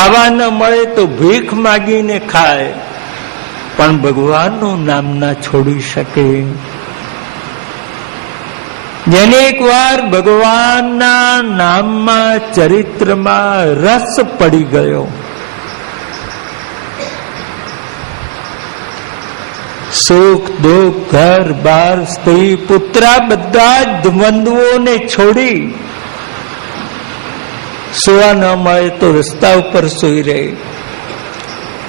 ખાવા ન મળે તો ભીખ માગીને ખાય, પણ ભગવાનનું નામ ના છોડી શકે. જેને એકવાર ભગવાનના નામમાં, ચરિત્રમાં રસ પડી ગયો, સુખ દુઃખ, ઘર બાર, સ્ત્રી પુત્રા બધા જ દ્વંદ્વોને છોડી સુવા ન મળે તો રસ્તા ઉપર સૂઈ રહે,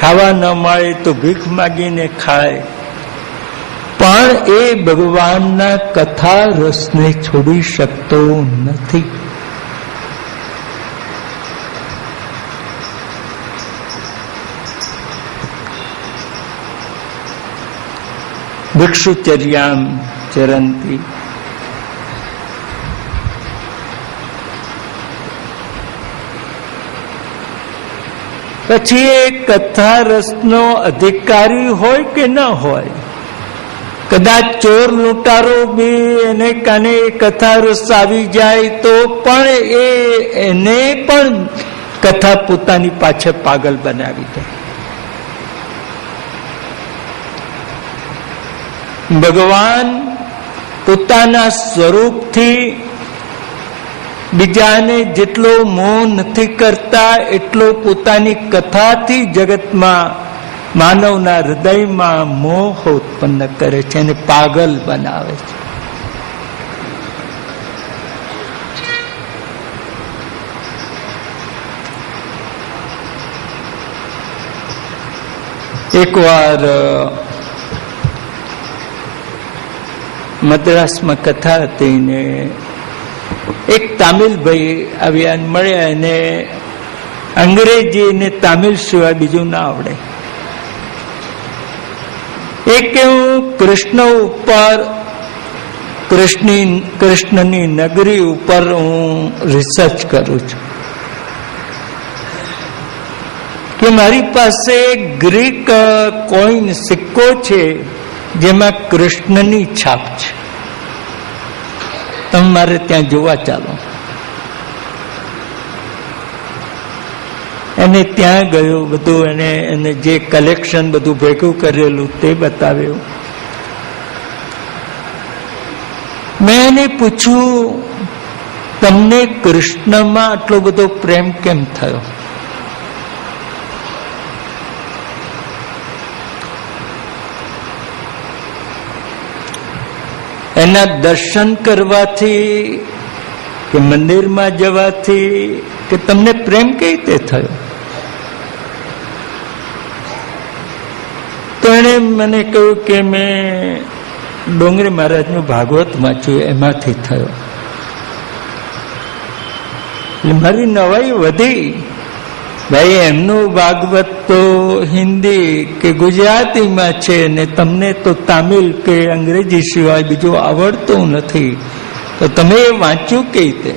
ખાવા ન મળે તો ભીખ માગીને ખાય, પણ એ ભગવાનના કથા રસને છોડી શકતો નથી. ભિક્ષુચર્યામ ચરંતી. પછી એ કથા રસનો અધિકારી હોય કે ન હોય, કદાચ ચોર લૂંટારો બી એને કાને કથા રસ આવી જાય તો પણ એને પણ કથા પોતાની પાછળ પાગલ બનાવી દે. ભગવાન પોતાના સ્વરૂપથી બીજાને જેટલો મોહ નથી કરતા એટલો પોતાની કથાથી જગતમાં, માનવના હૃદયમાં મોહ ઉત્પન્ન કરે છે અને પાગલ બનાવે છે. એકવાર મદ્રાસમાં કથા હતી ને એક તામિલ ભાઈ આવ્યા, મળ્યા, અને અંગ્રેજી ને તામિલ સિવાય બીજું ના આવડે. એક હું કૃષ્ણ ઉપર, કૃષ્ણની નગરી ઉપર હું રિસર્ચ કરું છું કે મારી પાસે ગ્રીક કોઈન સિક્કો છે જેમાં કૃષ્ણની છાપ છે, તમે મારે ત્યાં જોવા ચાલો. એને ત્યાં ગયો, બધું એને જે કલેક્શન બધું ભેગું કરેલું તે બતાવ્યું. મેં એને પૂછ્યું, તમને કૃષ્ણમાં આટલો બધો પ્રેમ કેમ થયો? એના દર્શન કરવાથી કે મંદિરમાં જવાથી કે તમને પ્રેમ કઈ રીતે થયો? તો એણે મને કહ્યું કે મેં ડોંગરી મહારાજનું ભાગવત વાંચ્યું, એમાંથી થયો. એટલે મારી નવાઈ વધી, ભાઈ એમનું ભાગવત તો હિન્દી કે ગુજરાતીમાં છે ને તમને તો તામિલ કે અંગ્રેજી સિવાય બીજું આવડતું નથી, તો તમે એ વાંચ્યું કઈ રીતે?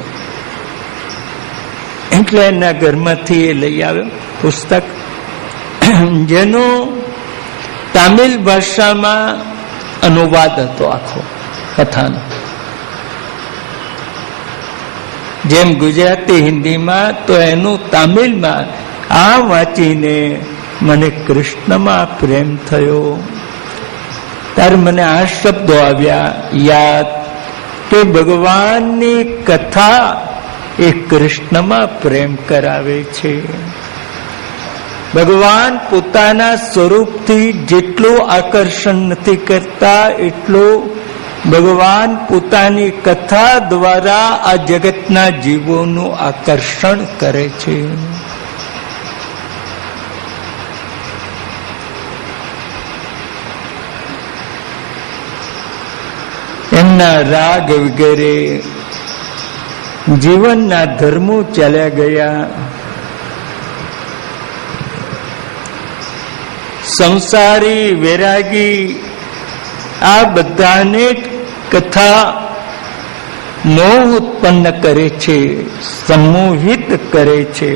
એટલે એના ઘરમાંથી એ લઈ આવ્યો પુસ્તક, જેનો તામિલ ભાષામાં અનુવાદ હતો આખો કથાનો. જેમ ગુજરાતી હિન્દીમાં, તો એનું તામિલમાં. આ વાંચીને મને કૃષ્ણમાં પ્રેમ થયો. ત્યારે મને આ શબ્દો આવ્યા યાદ કે ભગવાનની કથા એ કૃષ્ણમાં પ્રેમ કરાવે છે. ભગવાન પોતાના સ્વરૂપથી જેટલું આકર્ષણ નથી કરતા, એટલું ભગવાન પોતાની કથા દ્વારા આ જગતના જીવોનું આકર્ષણ કરે છે. એમના રાગ વગેરે જીવનના ધર્મો ચાલ્યા ગયા. સંસારી વૈરાગી આ બધાને કથા મોહ ઉત્પન્ન કરે છે, સંમોહિત કરે છે.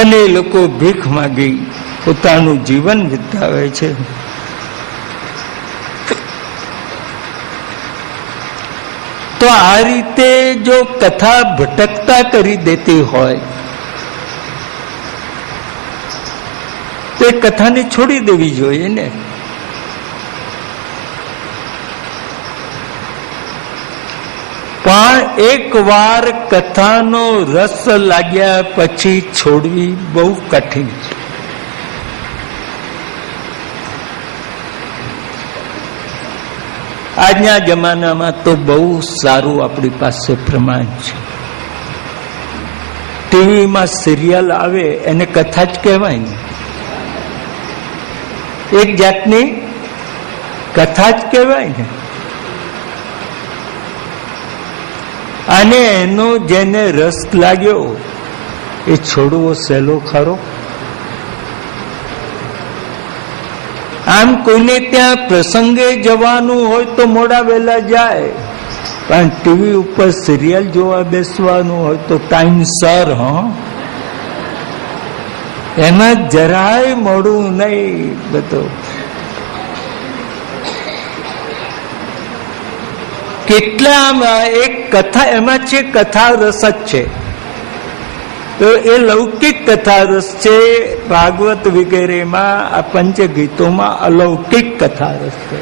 અને લોકો ભીખ માગી પોતાનું જીવન વિતાવે છે. તો આ રીતે જો કથા ભટકતા કરી દેતી હોય તો એ કથાને છોડી દેવી જોઈએ ને. પણ એકવાર કથાનો રસ લાગ્યા પછી છોડવી બહુ કઠિન છે. આજના જમાનામાં તો બહુ સારું આપણી પાસે પ્રમાણ છે. ટીવીમાં સિરિયલ આવે એને કથા જ કહેવાય ને, એક જાતની કથા જ કહેવાય ને. અને એનો જેને રસ લાગ્યો એ છોડવો સહેલો ખરો? આમ કોઈને ત્યાં પ્રસંગે જવાનું હોય તો મોડા વહેલા જાય, પણ ટીવી ઉપર સિરિયલ જોવા બેસવાનું હોય તો ટાઈમસર. એમાં જરાય મોડું નહીં. બધું કેટલા એક કથા એમાં છે, કથા રસ જ છે. તો એ લૌકિક કથા રસ છે. ભાગવત વગેરેમાં આ પંચગીતોમાં અલૌકિક કથા રસ છે.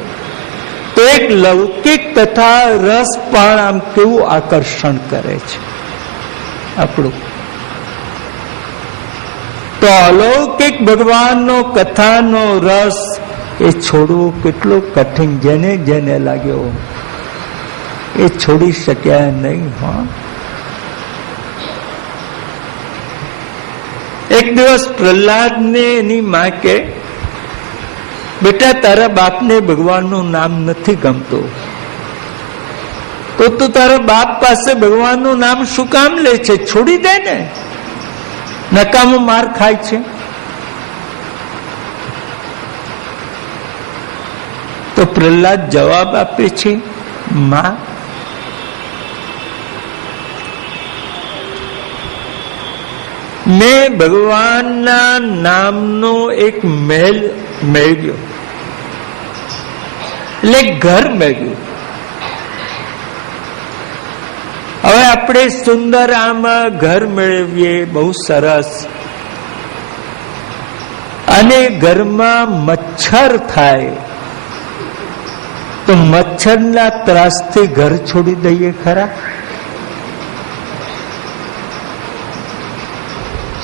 તો એક લૌકિક કથા રસ પણ આમ કેવું આકર્ષણ કરે છે આપણું. તો અલૌકિક ભગવાનનો કથાનો રસ એ છોડવો કેટલો કઠિન. જેને જેને લાગ્યો એ છોડી શક્યા નહીં. એક દિવસ પ્રહલાદને એની માં કે, બેટા તારા બાપને ભગવાનનું નામ નથી ગમતું, તો તું તારા બાપ પાસે ભગવાનનું નામ શું કામ લે છે? છોડી દે ને, નકામો માર ખાય છે. તો પ્રહલાદ જવાબ આપે છે, માં મેં ભગવાનના નામનો એક મહેલ મેળવ્યો, એટલે ઘર મેળવ્યું. હવે આપણે સુંદર આમાં ઘર મેળવીએ, બહુ સરસ, અને ઘરમાં મચ્છર થાય તો મચ્છરના ત્રાસથી ઘર છોડી દઈએ ખરા?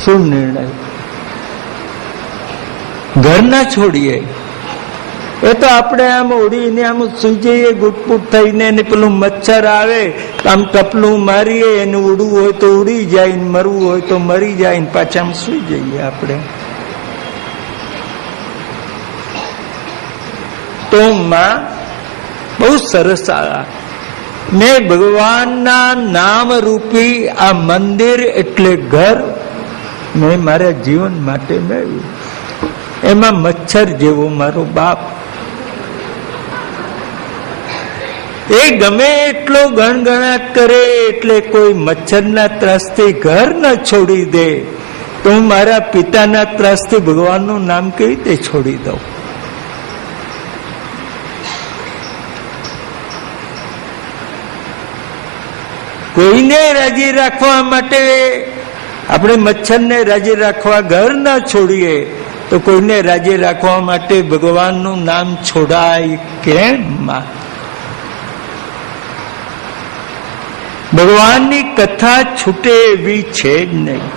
શું નિર્ણય? ઘર ના છોડીએ. એ તો આપણે આમ ઉડીને આમ સુઈ જઈએ ગુટપુટ થઈને, ને પેલું મચ્છર આવે આમ ટપલું મારીએ, એને ઉડવું હોય તો ઉડી જાય, મરવું હોય તો મરી જાય, પાછા આમ સુઈ જઈએ આપણે. તો માં બહુ સરસ મેં ભગવાનના નામ રૂપી આ મંદિર એટલે ઘર મેં મારા જીવન માટે મેળવ્યું. એમાં મચ્છર જેવો મારો બાપ, એ ગમે એટલો ગણગણાટ કરે એટલે કોઈ મચ્છરના ત્રાસથી ઘર ન છોડી દે, તો હું મારા પિતાના ત્રાસથી ભગવાનનું નામ કેવી રીતે છોડી દઉં? કોઈને રાજી રાખવા માટે આપણે મચ્છરને રાજી રાખવા ઘર ના છોડીએ, તો કોઈને રાજી રાખવા માટે ભગવાનનું નામ છોડાય કેમ? ભગવાનની કથા છૂટે એવી છે જ નહીં.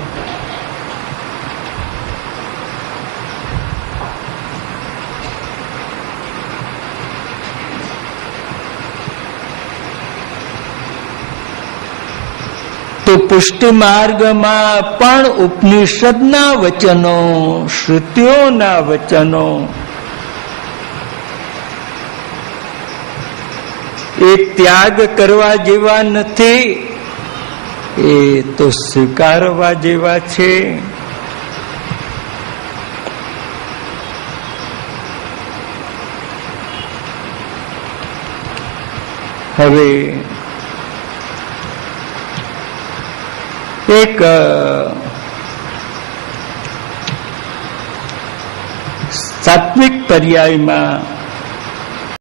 તો પુષ્ટિ માર્ગમાં પણ ઉપનિષદના વચનો, શ્રુતિઓના વચનો એ ત્યાગ કરવા જેવા નથી, એ તો સ્વીકારવા જેવા છે. હવે એક સાત્વિક પર્યાયમાં